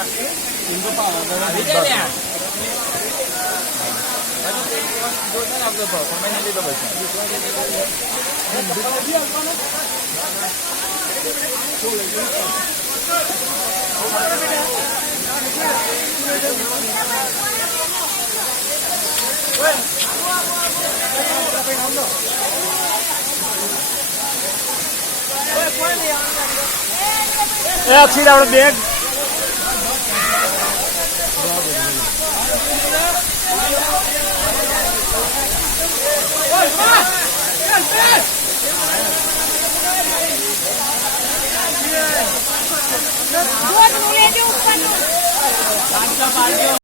इनको पावा આવી જાય ને જો છે ને આપતો તો તમે નહીં લીધો પછી अच्छी बैग દૂધ નું લેજો ઉપરનું